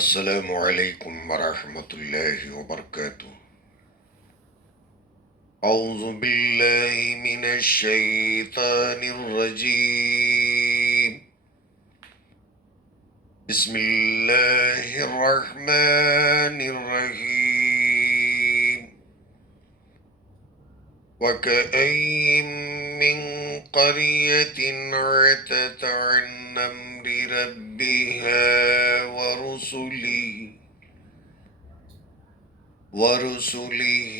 السلام علیکم ورحمۃ اللہ وبرکاتہ۔ اعوذ باللہ من الشیطان الرجیم، بسم اللہ الرحمن الرحیم۔ وَكَأَيِّن من قرية عتت عن أمر ربها ورسله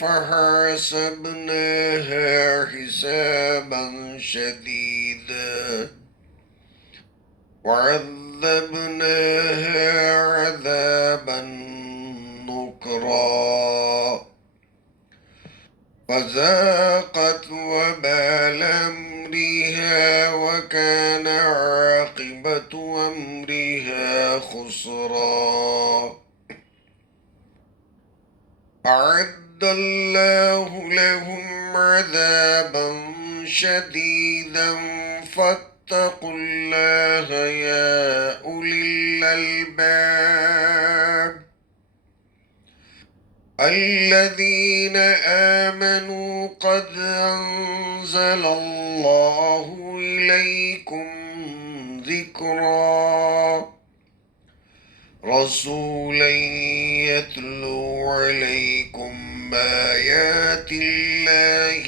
فحاسبناها حسابا شديدا وعذبناها عذابا نكرا فذاقت وبال أمرها وكان عاقبة أمرها خسرا. أعد الله لهم عذابا شديدا فاتقوا الله يا أولي الألباب الذين آمنوا قد أنزل الله إليكم ذكرا رسولا يتلو عليكم آيات الله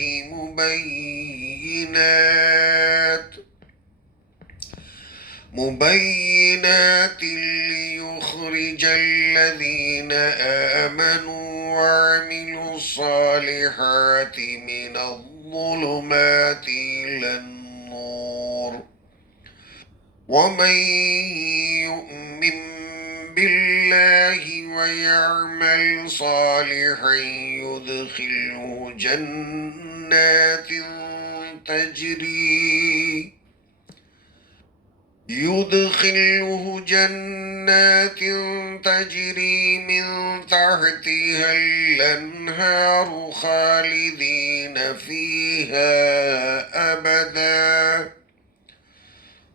مبينات ليخرج الذين آمنوا وعملوا الصالحات من الظلمات إلى النور ومن يؤمن بالله ويعمل صالحا يدخله جنات تجري من تحتها الأنهار خالدين فيها أبدا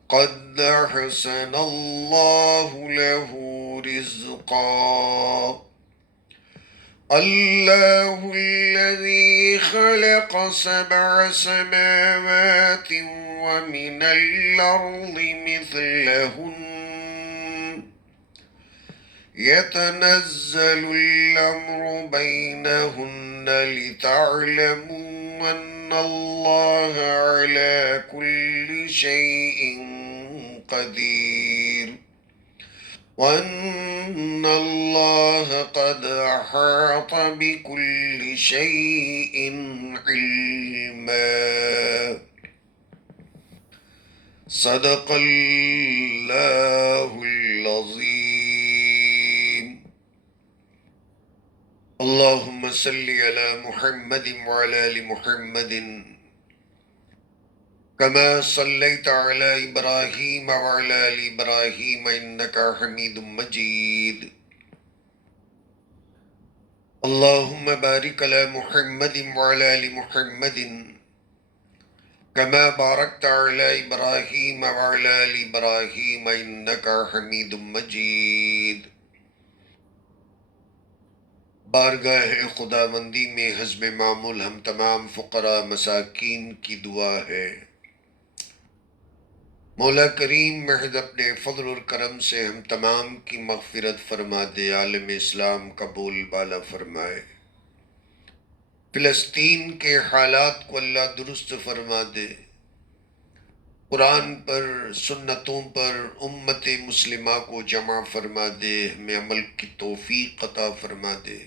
قد أحسن الله له رزقا. الله الذي خلق 7 سماوات ومن الأرض مثلهن يتنزل الأمر بينهن لتعلموا أن الله على كل شيء قدير وأن الله قد أحاط بكل شيء علما. صدق الله العظيم. اللهم صل على محمد وعلى آل محمد كما صليت على إبراهيم وعلى آل إبراهيم إنك حميد مجيد. اللهم بارك على محمد وعلى آل محمد كما باركت على إبراهيم وعلى آل إبراهيم إنك حميد مجيد. بارگاہ خداوندی میں حسب معمول ہم تمام فقراء مساکین کی دعا ہے، مولا کریم محض اپنے فضل اور کرم سے ہم تمام کی مغفرت فرما دے، عالم اسلام کا بول بالا فرمائے، فلسطین کے حالات کو اللہ درست فرما دے، قرآن پر سنتوں پر امت مسلمہ کو جمع فرما دے، ہمیں عمل کی توفیق عطا فرما دے،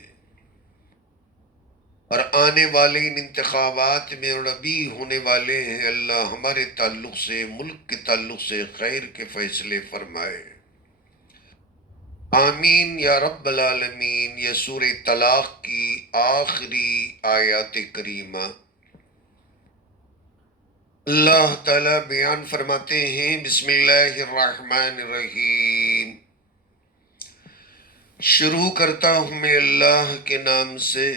اور آنے والے ان انتخابات میں اور ابھی ہونے والے ہیں اللہ ہمارے تعلق سے، ملک کے تعلق سے خیر کے فیصلے فرمائے، آمین یا رب العالمین۔ یہ سورہ طلاق کی آخری آیات کریمہ اللہ تعالیٰ بیان فرماتے ہیں، بسم اللہ الرحمن الرحیم، شروع کرتا ہوں میں اللہ کے نام سے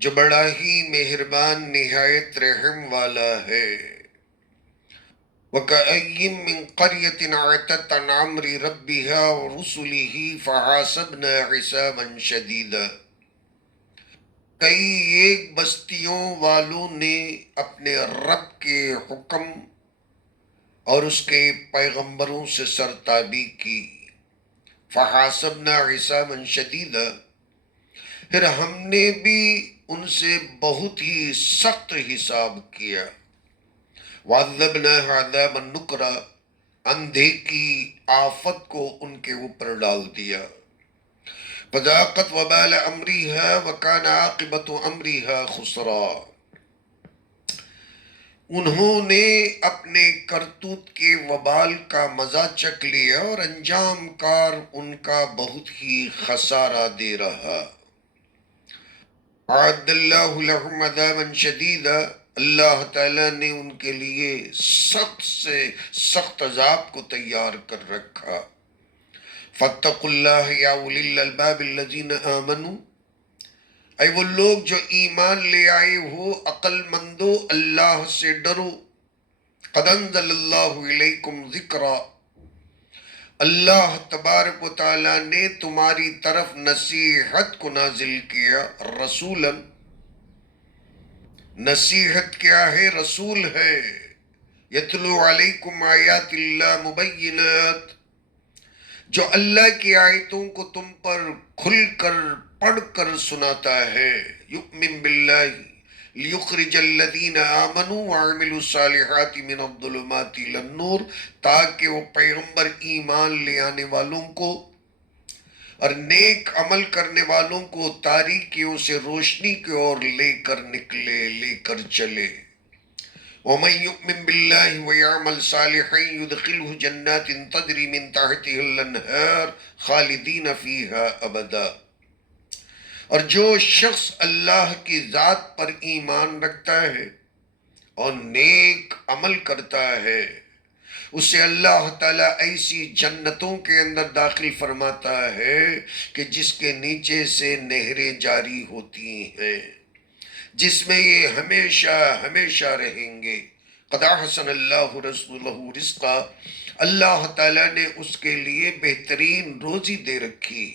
جو بڑا ہی مہربان نہایت رحم والا ہے۔ وَكَأَيِّن مِّن قَرْيَةٍ عَتَتْ عَنْ أَمْرِ رَبِّهَا وَرُسُلِهِ فَحَاسَبْنَا حِسَابًا شَدِيدًا۔ کئی ایک بستیوں والوں نے اپنے رب کے حکم اور اس کے پیغمبروں سے سرتابی کی۔ فَحَاسَبْنَا حِسَابًا شَدِيدًا، پھر ہم نے بھی ان سے بہت ہی سخت حساب کیا۔ وَعَذَّبْنَاهُ عَذَابًا نُكْرًا، اندھے کی آفت کو ان کے اوپر ڈال دیا۔ فَذَاقَتْ وَبَالَ أَمْرِهَا وَكَانَ عَاقِبَةُ أَمْرِهَا خُسْرًا، انہوں نے اپنے کرتوت کے وبال کا مزہ چکھ لیا اور انجام کار ان کا بہت ہی خسارہ دے رہا۔ اعد اللہ لہم عذابا شدیدا، اللہ تعالیٰ نے ان کے لیے سخت سے سخت عذاب کو تیار کر رکھا۔ فاتقوا اللہ یا اولی الالباب الذین آمنوا، اے وہ لوگ جو ایمان لے آئے ہو، عقل مندو، اللہ سے ڈرو۔ قد انزل اللہ علیکم ذکرا، اللہ تبارک و تعالیٰ نے تمہاری طرف نصیحت کو نازل کیا۔ رسولا، نصیحت کیا ہے؟ رسول ہے۔ یتلو علیکم آیات اللہ مبینات، جو اللہ کی آیتوں کو تم پر کھل کر پڑھ کر سناتا ہے۔ یؤمن باللہ لیخرج الذین آمنوا وعملوا الصالحات من الظلمات الی النور، تاکہ وہ پیغمبر ایمان لے آنے والوں کو اور نیک عمل کرنے والوں کو تاریکیوں سے روشنی کی اور لے کر نکلے، لے کر چلے۔ وَمَن يُؤْمِن بِاللَّهِ وَيَعْمَلْ صَالِحًا يُدْخِلْهُ جَنَّاتٍ تَجْرِي مِن تَحْتِهَا الْأَنْهَارُ خَالِدِينَ فِيهَا أَبَدًا، اور جو شخص اللہ کی ذات پر ایمان رکھتا ہے اور نیک عمل کرتا ہے، اسے اللہ تعالیٰ ایسی جنتوں کے اندر داخل فرماتا ہے کہ جس کے نیچے سے نہریں جاری ہوتی ہیں، جس میں یہ ہمیشہ ہمیشہ رہیں گے۔ قد احسن اللہ رسولہ رزقا، اللہ تعالیٰ نے اس کے لیے بہترین روزی دے رکھی۔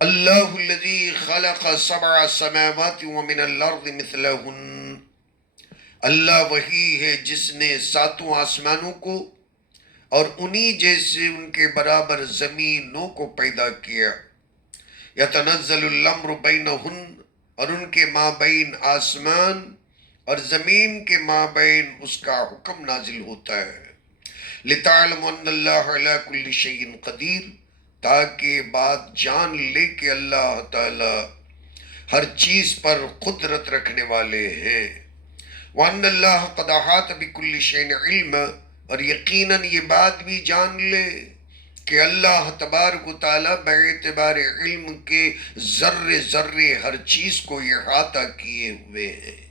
اللہ الذی خلق سبع سماوات ومن الارض مثلہن، اللہ وہی ہے جس نے ساتوں آسمانوں کو اور انہی جیسے ان کے برابر زمینوں کو پیدا کیا۔ یتنزل الامر بینہن، اور ان کے مابین آسمان اور زمین کے مابین اس کا حکم نازل ہوتا ہے۔ لِتَعْلَمُ أَنَّ اللَّهَ عَلَى كُلِّ شَيْءٍ قَدِيرٌ، تاکہ بات جان لے کہ اللہ تعالی ہر چیز پر قدرت رکھنے والے ہیں۔ وَأَنَّ اللَّهَ قَدْ أَحَاطَ بِكُلِّ شَيْءٍ عِلْمًا، اور یقیناً یہ بات بھی جان لے کہ اللہ تبارک و تعالیٰ باعتبار علم کے ذرے ذرے ہر چیز کو احاطہ کیے ہوئے ہیں۔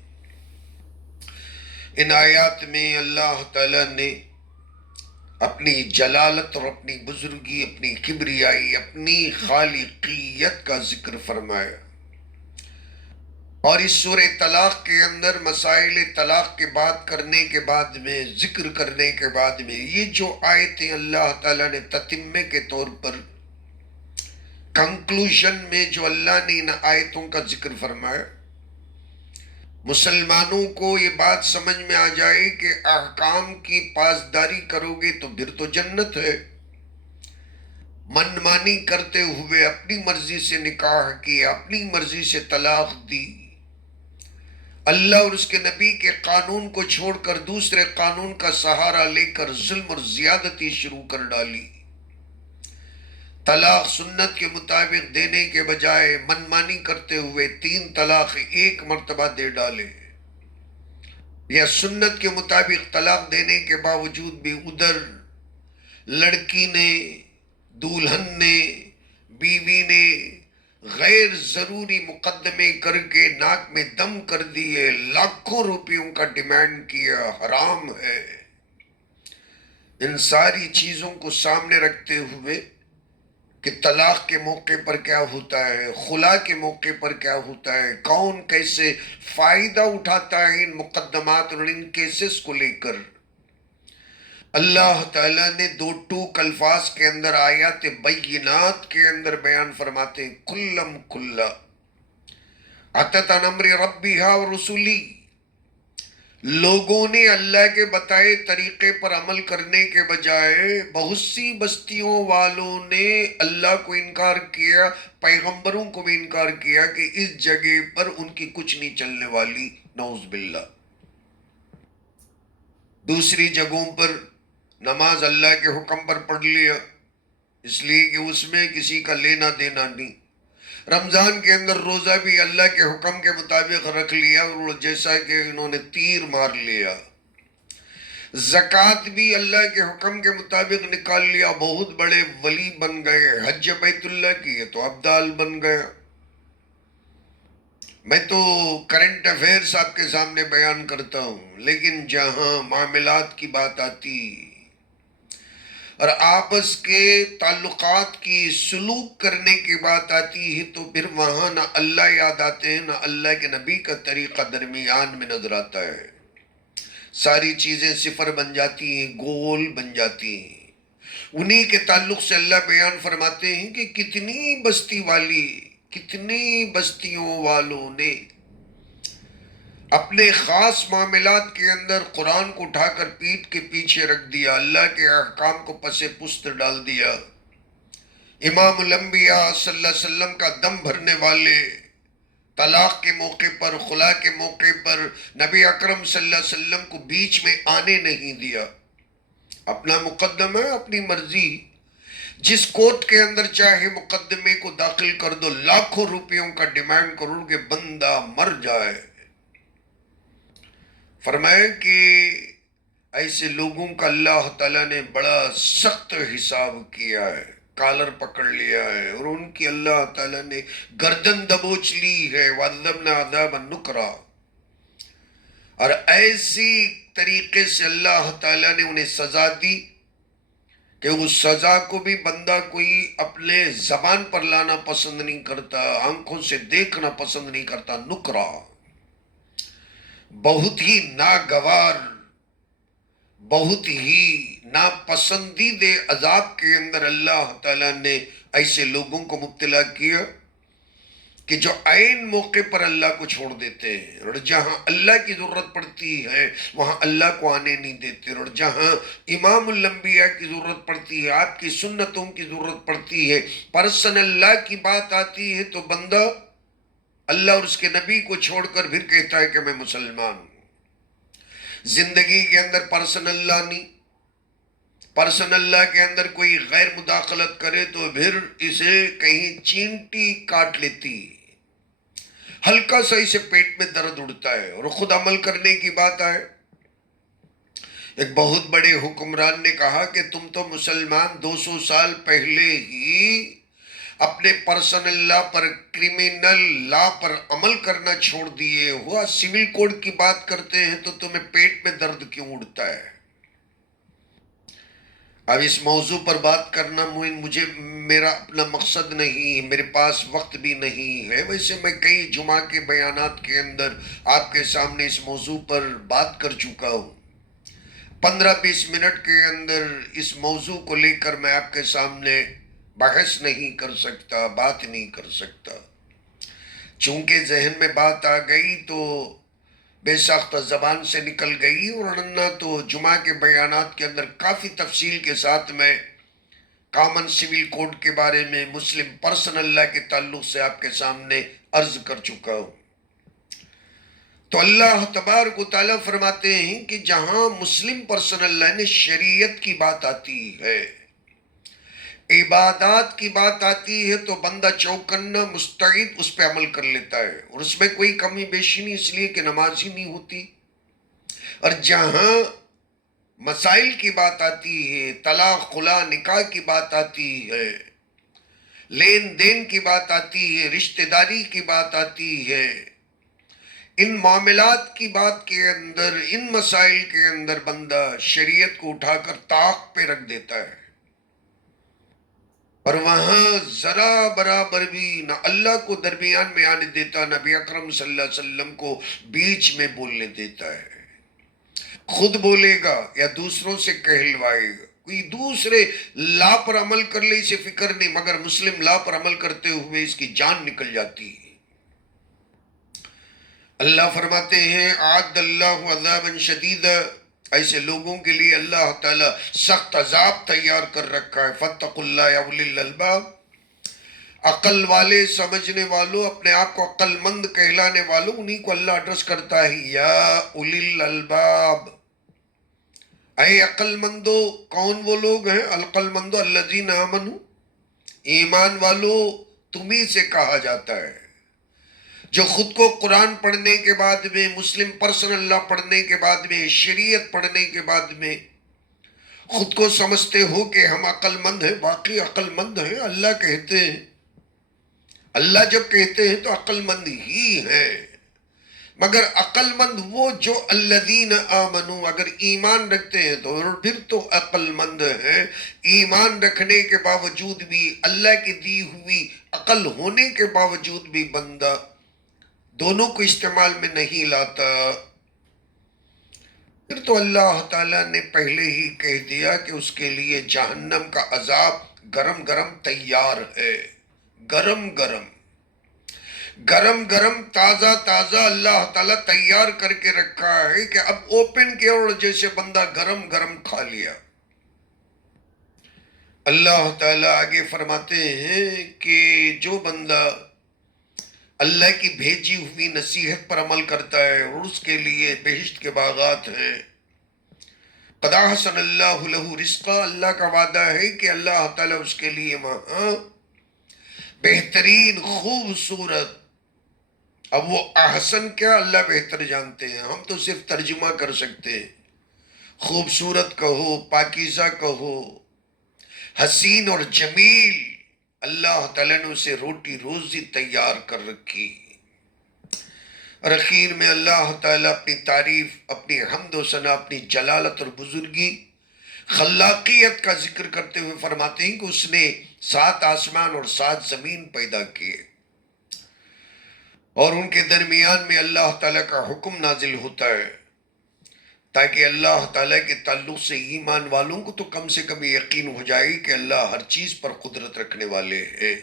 ان آیات میں اللہ تعالیٰ نے اپنی جلالت اور اپنی بزرگی، اپنی کبریائی، اپنی خالقیت کا ذکر فرمایا، اور اس سورہ طلاق کے اندر مسائل طلاق کے بات کرنے کے بعد میں، ذکر کرنے کے بعد میں، یہ جو آیتیں اللہ تعالیٰ نے تتمے کے طور پر کنکلوژن میں جو اللہ نے ان آیتوں کا ذکر فرمایا، مسلمانوں کو یہ بات سمجھ میں آ جائے کہ احکام کی پاسداری کرو گے تو پھر تو جنت ہے۔ من مانی کرتے ہوئے اپنی مرضی سے نکاح کیا، اپنی مرضی سے طلاق دی، اللہ اور اس کے نبی کے قانون کو چھوڑ کر دوسرے قانون کا سہارا لے کر ظلم اور زیادتی شروع کر ڈالی، طلاق سنت کے مطابق دینے کے بجائے منمانی کرتے ہوئے 3 طلاق ایک مرتبہ دے ڈالے، یا سنت کے مطابق طلاق دینے کے باوجود بھی ادھر لڑکی نے، دولہن نے، بیوی نے غیر ضروری مقدمے کر کے ناک میں دم کر دیے، لاکھوں روپیوں کا ڈیمانڈ کیا، حرام ہے۔ ان ساری چیزوں کو سامنے رکھتے ہوئے کہ طلاق کے موقع پر کیا ہوتا ہے، خلا کے موقع پر کیا ہوتا ہے، کون کیسے فائدہ اٹھاتا ہے ان مقدمات اور ان کیسز کو لے کر، اللہ تعالیٰ نے دو ٹوک الفاظ کے اندر آیات بینات کے اندر بیان فرماتے ہیں کلم کلا اتت عن امر ربها ورسولی، لوگوں نے اللہ کے بتائے طریقے پر عمل کرنے کے بجائے بہت سی بستیوں والوں نے اللہ کو انکار کیا، پیغمبروں کو بھی انکار کیا کہ اس جگہ پر ان کی کچھ نہیں چلنے والی، نعوذ باللہ۔ دوسری جگہوں پر نماز اللہ کے حکم پر پڑھ لیا، اس لیے کہ اس میں کسی کا لینا دینا نہیں۔ رمضان کے اندر روزہ بھی اللہ کے حکم کے مطابق رکھ لیا اور جیسا کہ انہوں نے تیر مار لیا۔ زکوٰۃ بھی اللہ کے حکم کے مطابق نکال لیا، بہت بڑے ولی بن گئے۔ حج بیت اللہ کی ہے تو ابدال بن گیا۔ میں تو کرنٹ افیئرز آپ کے سامنے بیان کرتا ہوں، لیکن جہاں معاملات کی بات آتی اور آپس کے تعلقات کی سلوک کرنے کی بات آتی ہے تو پھر وہاں نہ اللہ یاد آتے ہیں نہ اللہ کے نبی کا طریقہ درمیان میں نظر آتا ہے۔ ساری چیزیں صفر بن جاتی ہیں، گول بن جاتی ہیں۔ انہی کے تعلق سے اللہ بیان فرماتے ہیں کہ کتنی بستی والی، کتنی بستیوں والوں نے اپنے خاص معاملات کے اندر قرآن کو اٹھا کر پیٹھ کے پیچھے رکھ دیا، اللہ کے احکام کو پس پشت ڈال دیا۔ امام الانبیاء صلی اللہ علیہ وسلم کا دم بھرنے والے طلاق کے موقع پر، خلا کے موقع پر نبی اکرم صلی اللہ علیہ وسلم کو بیچ میں آنے نہیں دیا۔ اپنا مقدمہ، اپنی مرضی، جس کورٹ کے اندر چاہے مقدمے کو داخل کر دو، لاکھوں روپیوں کا ڈیمانڈ کرو کہ بندہ مر جائے۔ فرمایا کہ ایسے لوگوں کا اللہ تعالیٰ نے بڑا سخت حساب کیا ہے، کالر پکڑ لیا ہے اور ان کی اللہ تعالیٰ نے گردن دبوچ لی ہے، وَعَذَّبْنَا عَذَابًا نُكْرًا، اور ایسی طریقے سے اللہ تعالیٰ نے انہیں سزا دی کہ اس سزا کو بھی بندہ کوئی اپنے زبان پر لانا پسند نہیں کرتا، آنکھوں سے دیکھنا پسند نہیں کرتا۔ نکرا، بہت ہی ناگوار، بہت ہی ناپسندیدہ عذاب کے اندر اللہ تعالیٰ نے ایسے لوگوں کو مبتلا کیا کہ جو عین موقع پر اللہ کو چھوڑ دیتے ہیں، اور جہاں اللہ کی ضرورت پڑتی ہے وہاں اللہ کو آنے نہیں دیتے، اور جہاں امام الانبیاء کی ضرورت پڑتی ہے، آپ کی سنتوں کی ضرورت پڑتی ہے، پرسن اللہ کی بات آتی ہے تو بندہ اللہ اور اس کے نبی کو چھوڑ کر پھر کہتا ہے کہ میں مسلمان ہوں۔ زندگی کے اندر پرسن اللہ نہیں، پرسن اللہ کے اندر کوئی غیر مداخلت کرے تو پھر اسے کہیں چینٹی کاٹ لیتی، ہلکا سا اسے پیٹ میں درد اڑتا ہے۔ اور خود عمل کرنے کی بات آئے، ایک بہت بڑے حکمران نے کہا کہ تم تو مسلمان 200 سال پہلے ہی اپنے پرسن اللہ پر، کرمینل لا پر عمل کرنا چھوڑ دیے ہوا، سول کوڈ کی بات کرتے ہیں تو تمہیں پیٹ میں درد کیوں اڑتا ہے؟ اب اس موضوع پر بات کرنا میرا اپنا مقصد نہیں، میرے پاس وقت بھی نہیں ہے، ویسے میں کئی جمعہ کے بیانات کے اندر آپ کے سامنے اس موضوع پر بات کر چکا ہوں۔ 15-20 منٹ کے اندر اس موضوع کو لے کر میں آپ کے سامنے بحث نہیں کر سکتا، بات نہیں کر سکتا، چونکہ ذہن میں بات آ گئی تو بے ساختہ زبان سے نکل گئی، اور ورنہ تو جمعہ کے بیانات کے اندر کافی تفصیل کے ساتھ میں کامن سول کوڈ کے بارے میں، مسلم پرسن اللہ کے تعلق سے آپ کے سامنے عرض کر چکا ہوں۔ تو اللہ تبارک و تعالیٰ فرماتے ہیں کہ جہاں مسلم پرسن اللہ نے شریعت کی بات آتی ہے، عبادات کی بات آتی ہے تو بندہ چوکنا مستعد اس پہ عمل کر لیتا ہے، اور اس میں کوئی کمی بیشی نہیں، اس لیے کہ نماز ہی نہیں ہوتی۔ اور جہاں مسائل کی بات آتی ہے، طلاق، خلا، نکاح کی بات آتی ہے، لین دین کی بات آتی ہے، رشتہ داری کی بات آتی ہے، ان معاملات کی بات کے اندر، ان مسائل کے اندر بندہ شریعت کو اٹھا کر طاق پہ رکھ دیتا ہے، اور وہاں ذرا برابر بھی نہ اللہ کو درمیان میں آنے دیتا، نبی اکرم صلی اللہ علیہ وسلم کو بیچ میں بولنے دیتا ہے۔ خود بولے گا یا دوسروں سے کہلوائے گا. کوئی دوسرے لا پر عمل کر لے اسے فکر نہیں، مگر مسلم لا پر عمل کرتے ہوئے اس کی جان نکل جاتی ہے. اللہ فرماتے ہیں اعد اللہ عذابا شدید، ایسے لوگوں کے لیے اللہ تعالیٰ سخت عذاب تیار کر رکھا ہے. فاتقوا اللہ یا اولی الالباب، عقل والے سمجھنے والوں، اپنے آپ کو عقل مند کہلانے والوں، انہی کو اللہ ایڈریس کرتا ہے یا اولی الالباب، اے عقل مندو. کون وہ لوگ ہیں العقل مندو؟ الذین آمنوا، ایمان والو تمہیں سے کہا جاتا ہے جو خود کو قرآن پڑھنے کے بعد میں، مسلم پرسنل لا پڑھنے کے بعد میں، شریعت پڑھنے کے بعد میں خود کو سمجھتے ہو کہ ہم عقل مند ہیں. واقعی عقل مند ہیں. اللہ کہتے ہیں، اللہ جب کہتے ہیں تو عقل مند ہی ہیں، مگر عقل مند وہ جو الذین آمنوا، اگر ایمان رکھتے ہیں تو پھر تو عقل مند ہیں. ایمان رکھنے کے باوجود بھی، اللہ کی دی ہوئی عقل ہونے کے باوجود بھی بندہ دونوں کو استعمال میں نہیں لاتا، پھر تو اللہ تعالیٰ نے پہلے ہی کہہ دیا کہ اس کے لیے جہنم کا عذاب گرم گرم تیار ہے. گرم گرم گرم گرم تازہ تازہ اللہ تعالیٰ تیار کر کے رکھا ہے کہ اب اوپن کیا اور جیسے بندہ گرم گرم کھا لیا. اللہ تعالیٰ آگے فرماتے ہیں کہ جو بندہ اللہ کی بھیجی ہوئی نصیحت پر عمل کرتا ہے اور اس کے لیے بہشت کے باغات ہیں. قد احسن اللہ لہ رزقا، اللہ کا وعدہ ہے کہ اللہ تعالیٰ اس کے لیے وہاں بہترین خوبصورت، اب وہ احسن کیا اللہ بہتر جانتے ہیں، ہم تو صرف ترجمہ کر سکتے ہیں. خوبصورت کہو، پاکیزہ کہو، حسین اور جمیل، اللہ تعالیٰ نے اسے روٹی روزی تیار کر رکھی. اور اخیر میں اللہ تعالیٰ اپنی تعریف، اپنی حمد و ثنا، اپنی جلالت اور بزرگی، خلاقیت کا ذکر کرتے ہوئے فرماتے ہیں کہ اس نے 7 آسمان اور 7 زمین پیدا کیے، اور ان کے درمیان میں اللہ تعالیٰ کا حکم نازل ہوتا ہے تاکہ اللہ تعالیٰ کے تعلق سے ایمان والوں کو تو کم سے کم یقین ہو جائے کہ اللہ ہر چیز پر قدرت رکھنے والے ہیں،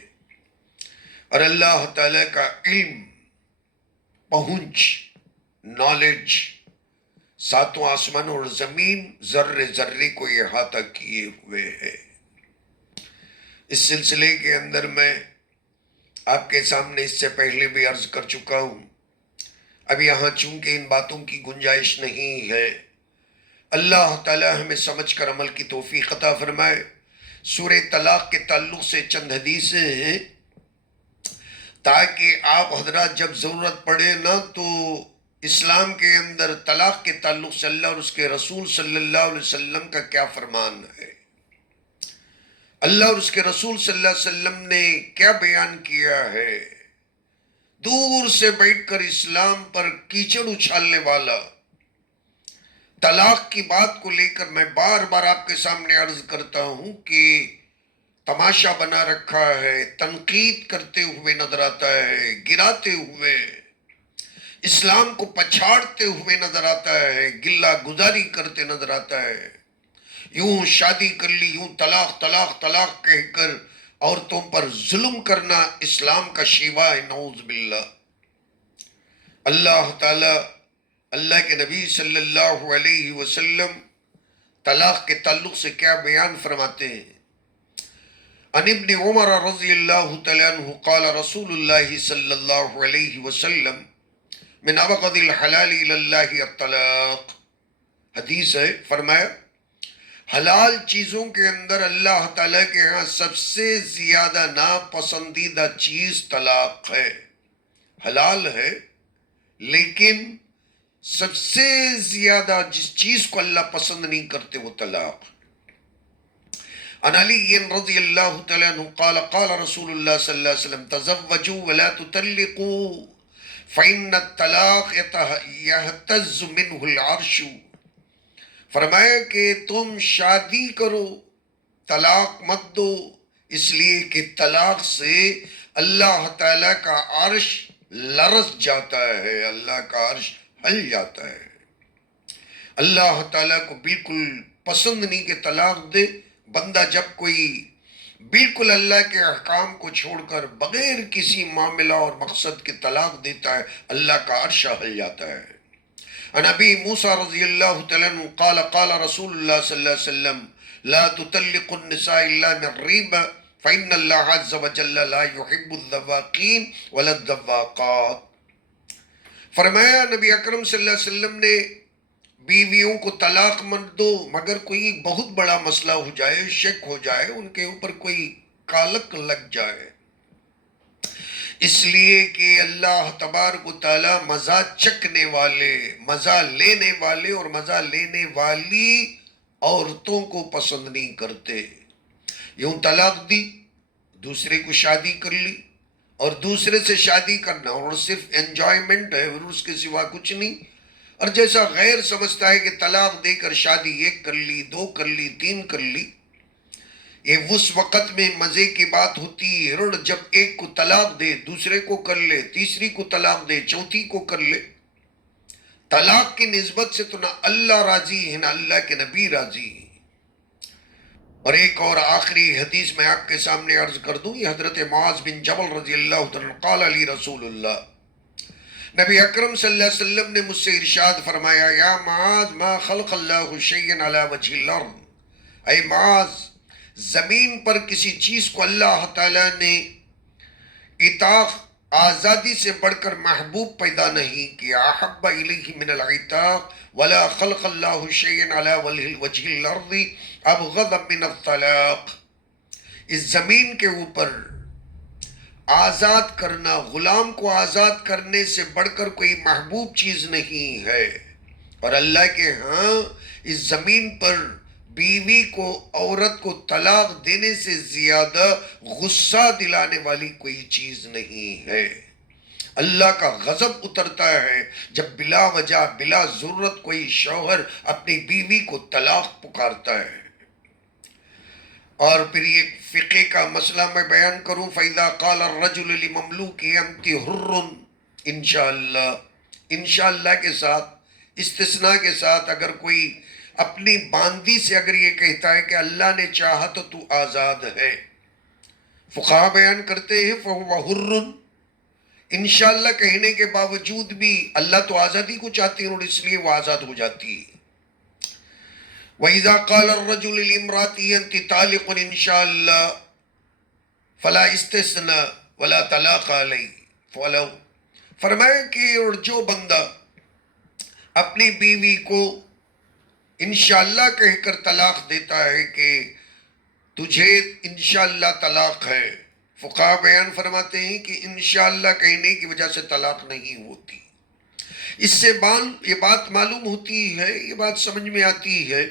اور اللہ تعالیٰ کا علم، پہنچ، نالج 7 آسمان اور زمین ذرے ذرے کو احاطہ کیے ہوئے ہے. اس سلسلے کے اندر میں آپ کے سامنے اس سے پہلے بھی عرض کر چکا ہوں، اب یہاں چونکہ ان باتوں کی گنجائش نہیں ہے. اللہ تعالی ہمیں سمجھ کر عمل کی توفیق عطا فرمائے. سورہ طلاق کے تعلق سے چند حدیثیں ہیں تاکہ آپ حضرات جب ضرورت پڑے نا تو اسلام کے اندر طلاق کے تعلق سے اللہ اور اس کے رسول صلی اللہ علیہ وسلم کا کیا فرمان ہے، اللہ اور اس کے رسول صلی اللہ علیہ وسلم نے کیا بیان کیا ہے. دور سے بیٹھ کر اسلام پر کیچڑ اچھالنے والا طلاق کی بات کو لے کر میں بار بار آپ کے سامنے عرض کرتا ہوں کہ تماشا بنا رکھا ہے، تنقید کرتے ہوئے نظر آتا ہے، گراتے ہوئے، اسلام کو پچھاڑتے ہوئے نظر آتا ہے، گلہ گزاری کرتے نظر آتا ہے. یوں شادی کر لی، یوں طلاق طلاق طلاق کہہ کر عورتوں پر ظلم کرنا اسلام کا شیوا ہے، نعوذ باللہ. اللہ تعالی، اللہ کے نبی صلی اللہ علیہ وسلم طلاق کے تعلق سے کیا بیان فرماتے ہیں. عن ابن عمر رضی اللہ تعالیٰ عنہ قال رسول اللہ صلی اللہ علیہ وسلم من ابغض الحلال الی اللہ الطلاق. حدیث ہے، فرمایا حلال چیزوں کے اندر اللہ تعالیٰ کے ہاں سب سے زیادہ ناپسندیدہ چیز طلاق ہے. حلال ہے لیکن سب سے زیادہ جس چیز کو اللہ پسند نہیں کرتے وہ طلاق. عن علی رضی اللہ تعالیٰ عنہ قال قال رسول اللہ صلی اللہ علیہ وسلم تزوجوا ولا تطلقوا فإن الطلاق يهتز منه العرش. فرمایا کہ تم شادی کرو، طلاق مت دو، اس لیے کہ طلاق سے اللہ تعالیٰ کا عرش لرز جاتا ہے، اللہ کا عرش ہل جاتا ہے. اللہ تعالیٰ کو بالکل پسند نہیں کہ طلاق دے. بندہ جب کوئی بالکل اللہ کے احکام کو چھوڑ کر بغیر کسی معاملہ اور مقصد کے طلاق دیتا ہے، اللہ کا عرش ہل جاتا ہے. عن ابی موسیٰ رضی اللہ تعالیٰ عنہ قال قال رسول اللہ صلی اللہ علیہ وسلم لا تطلق النساء الا من ریبہ فإن اللہ عز وجل لا يحب الذواقین ولا الذواقات. فرمایا نبی اکرم صلی اللہ علیہ وسلم نے بیویوں کو طلاق مت دو مگر کوئی بہت بڑا مسئلہ ہو جائے، شک ہو جائے، ان کے اوپر کوئی کالک لگ جائے. اس لیے کہ اللہ تبارک و تعالی مزہ چکھنے والے، مزہ لینے والے اور مزہ لینے والی عورتوں کو پسند نہیں کرتے. یوں طلاق دی، دوسرے کو شادی کر لی، اور دوسرے سے شادی کرنا اور صرف انجوائمنٹ ہے اور اس کے سوا کچھ نہیں. اور جیسا غیر سمجھتا ہے کہ طلاق دے کر شادی ایک کر لی، دو کر لی، تین کر لی، یہ اس وقت میں مزے کی بات ہوتی ہے جب ایک کو طلاق دے، دوسرے کو کر لے، تیسری کو طلاق دے، چوتھی کو کر لے. طلاق کی نسبت سے تو نہ اللہ راضی ہے نہ اللہ کے نبی راضی ہیں. اور ایک اور آخری حدیث میں آپ کے سامنے عرض کر دوں، یہ حضرت معاذ بن جبل رضی اللہ عنہ قال علی رسول اللہ، نبی اکرم صلی اللہ علیہ وسلم نے مجھ سے ارشاد فرمایا، یا معاذ ما خلق اللہ شیئا علی وجہ الارض، اے معاذ، زمین پر کسی چیز کو اللہ تعالیٰ نے عتاق آزادی سے بڑھ کر محبوب پیدا نہیں کیا. احب الیہ من العتاق ولا خلق اللہ شیئا علی وجہ الارض ابغض من الطلاق. اس زمین کے اوپر آزاد کرنا، غلام کو آزاد کرنے سے بڑھ کر کوئی محبوب چیز نہیں ہے. اور اللہ کے ہاں اس زمین پر بیوی کو، عورت کو طلاق دینے سے زیادہ غصہ دلانے والی کوئی چیز نہیں ہے. اللہ کا غضب اترتا ہے جب بلا وجہ بلا ضرورت کوئی شوہر اپنی بیوی کو طلاق پکارتا ہے. اور پھر یہ فقہ کا مسئلہ میں بیان کروں، فَإِذَا قَالَ الرَّجُلُ لِمَمْلُوكِ أَنْتِ حُرٌّ، انشاءاللہ، انشاءاللہ کے ساتھ، استثناء کے ساتھ، اگر کوئی اپنی باندی سے اگر یہ کہتا ہے کہ اللہ نے چاہا تو تو آزاد ہے، فقہاء بیان کرتے ہیں فَهُوَ حُرٌّ، انشاءاللہ کہنے کے باوجود بھی اللہ تو آزادی کو چاہتی ہے اور اس لیے وہ آزاد ہو جاتی ہے. وَإِذَا قَالَ الرَّجُلُ لِامْرَأَتِهِ أَنْتِ طَالِقٌ إِنْ شَاءَ اللَّهُ فَلَا اسْتِثْنَاءَ وَلَا طَلَاقَ عَلَيْهِ فَلَوْ. فرمایا کہ اور جو بندہ اپنی بیوی کو انشاءاللہ کہہ کر طلاق دیتا ہے کہ تجھے انشاءاللہ طلاق ہے، فقہاء بیان فرماتے ہیں کہ انشاءاللہ کہنے کی وجہ سے طلاق نہیں ہوتی. اس سے یہ بات معلوم ہوتی ہے، یہ بات سمجھ میں آتی ہے،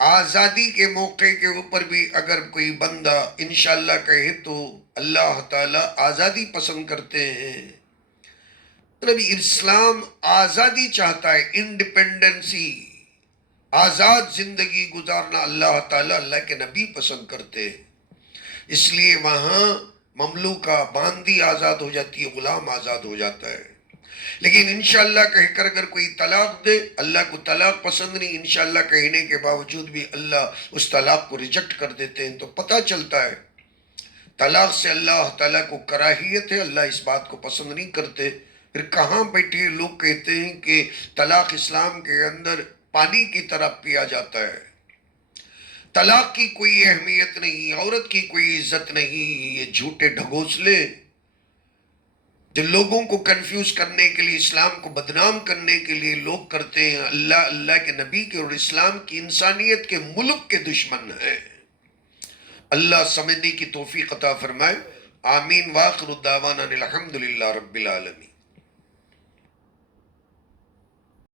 آزادی کے موقع کے اوپر بھی اگر کوئی بندہ انشاءاللہ کہے تو اللہ تعالیٰ آزادی پسند کرتے ہیں. مطلب اسلام آزادی چاہتا ہے، انڈیپینڈنسی، آزاد زندگی گزارنا اللہ تعالیٰ، اللہ کے نبی پسند کرتے ہیں. اس لیے وہاں مملوکہ باندی آزاد ہو جاتی ہے، غلام آزاد ہو جاتا ہے. لیکن انشاءاللہ کہہ کر اگر کوئی طلاق دے، اللہ کو طلاق پسند نہیں، انشاءاللہ کہنے کے باوجود بھی اللہ اس طلاق کو ریجیکٹ کر دیتے ہیں. تو پتہ چلتا ہے طلاق سے اللہ تعالیٰ کو کراہیت ہے، اللہ اس بات کو پسند نہیں کرتے. پھر کہاں بیٹھے لوگ کہتے ہیں کہ طلاق اسلام کے اندر پانی کی طرح پیا جاتا ہے، طلاق کی کوئی اہمیت نہیں، عورت کی کوئی عزت نہیں. یہ جھوٹے ڈھگوسلے جو لوگوں کو کنفیوز کرنے کے لیے، اسلام کو بدنام کرنے کے لیے لوگ کرتے ہیں، اللہ کے نبی کے اور اسلام کی، انسانیت کے، ملک کے دشمن ہیں. اللہ سمجھنے کی توفیق عطا فرمائے. آمین. واخر دعوانا الحمدللہ رب العالمین.